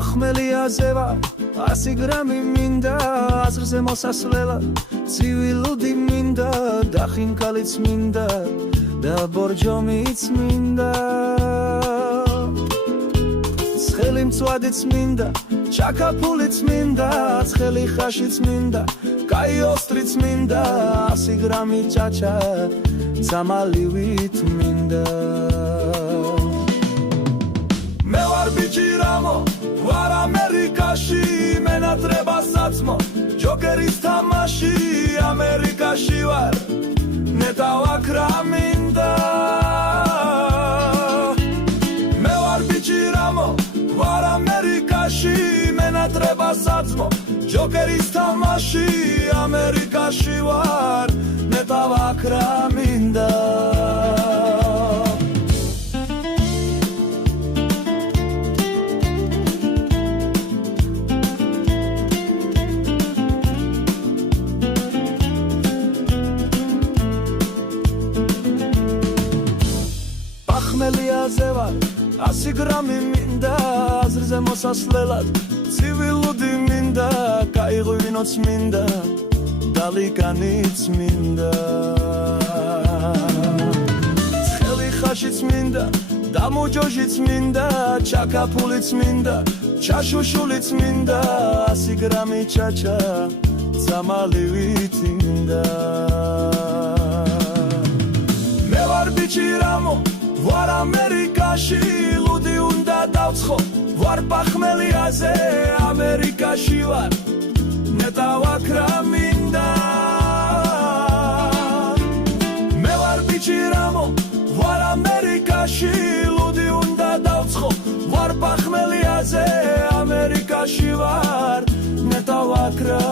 Pachmeliaze var 100 გრამი მინდა აზრზე მოსასვლელად ცივილუდი მინდა და ხინკალიც მინდა და ბორჯომიც მინდა ცხელი მწვადიც მინდა ჩაკაფულიც მინდა ცხელი ხაშიც მინდა კაი ოსტრიც მინდა 100 გრამი ჭაჭა ძამალივით მინდა მე ვარ ბიჭი რამო ვარ ამერიკაში მენატრება საცმო ჯოკერის თამაში ამერიკაში ვარ ნეტავაქრა მინდა მე ვარ ბიჭი რამო ვარ ამერიკაში მენატრება საცმო ჯოკერის თამაში ამერიკაში ვარ ნეტავაქრა მინდა Pachmeliaze var 100 გრამი მინდა აზრზე მოსასვლელად ცივილუდი მინდა კაიღვინოც მინდა დალიკანიც მინდა ცხელი ხაშიც მინდა დამუჯოჟიც მინდა ჩაკაფულიც მინდა ჩაშუშულიც მინდა 100 გრამი ჭაჭა ძამალივით მინდა მე ვარ ბიჭი რამო ვარ ამერიკაში ლუდი უნდა დავცხო ვარ პახმელიაზე ამერიკაში ვარ ნეტავაქრა მინდა მე ვარ ბიჭი რამო ვარ ამერიკაში ლუდი უნდა დავცხო ვარ პახმელიაზე ამერიკაში ვარ ნეტავაქრა